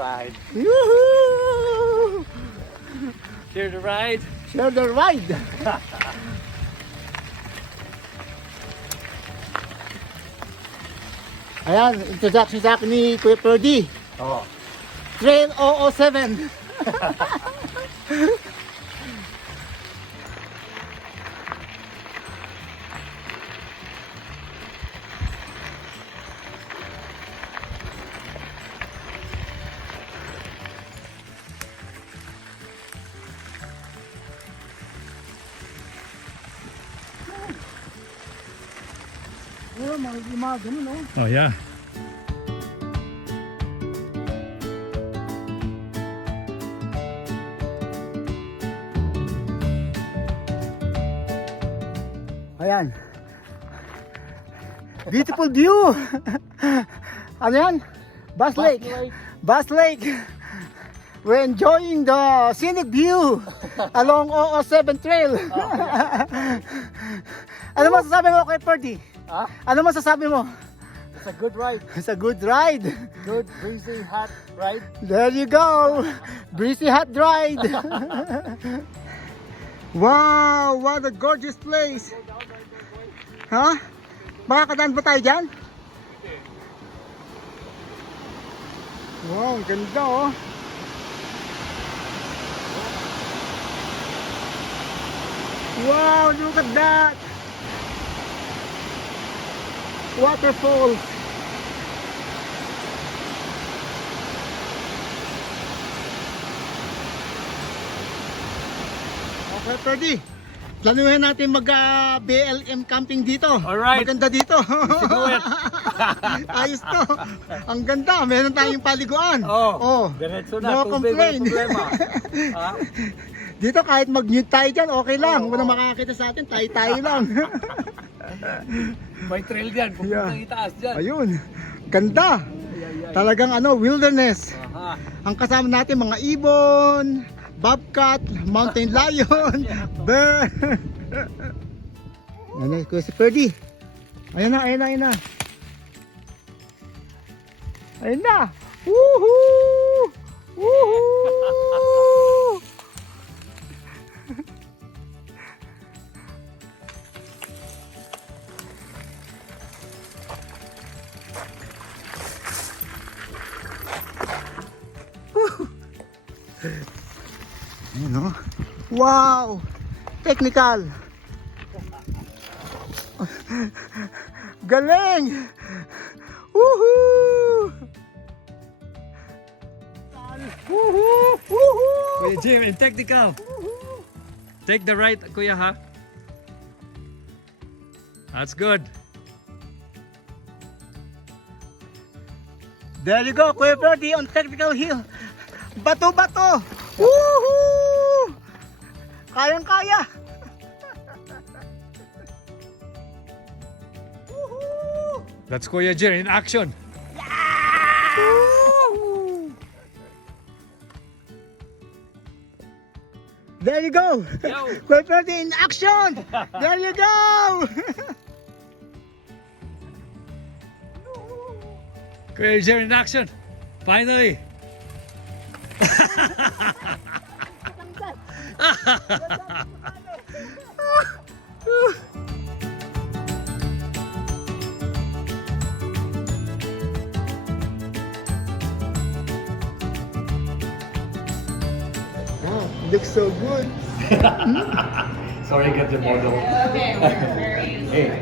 ride. Yoo-hoo! Share the ride. Share the ride! Ayan, introduction sa akin ni Kuya Perdy. Oh. Trail 007. Oh, mga ganun, no? Oh yeah. Ayan. Beautiful view. Ano yan? Bass Lake. Bass Lake. We're enjoying the scenic view along 007 Trail. Ano masasabi mo kay Perdy? Huh? Ano masasabi mo? It's a good ride. It's a good ride. Good, breezy, hot ride. There you go. Breezy hot ride. Wow, what a gorgeous place. Ha? Makakadaan ba tayo dyan? Wow, ang ganda oh. Wow, look at that. Waterfall. Okay, Perdy. Planuhin natin mag BLM camping dito. Alright. Maganda dito. Do it. Ayos to. Ang ganda. Meron tayong paliguan. Oh. Diretso na. No Tubig, complaint. walang problema. Ah? Dito kahit mag-mute tayo dyan, okay lang. Walang makakita sa atin, tayo lang. May trail dyan. Pupunta Yeah. itaas dyan. Ayun. Ganda. Talagang wilderness. Aha. Ang kasama natin mga ibon, bobcat, mountain lion, bear. Ano, Kuya si Perdy. Ayan na. Ayan na. Woohoo! Woohoo! Ayan o. Wow! Technical! Galing! Woohoo! Woohoo! Woohoo! Kuya Jim, in technical. Take the right, Kuya, ha? That's good. There you go, Kuya Perdy on Technical Hill. Bato-bato! Woohoo! Kayang-kaya! Woohoo! That's Kuya Jim in action. Woohoo! There you go! Yo. Kuya Perdy in action! There you go! Kuya Jim in action. Finally. Wow, looks so good. Sorry, got the model. Okay, we're very Hey.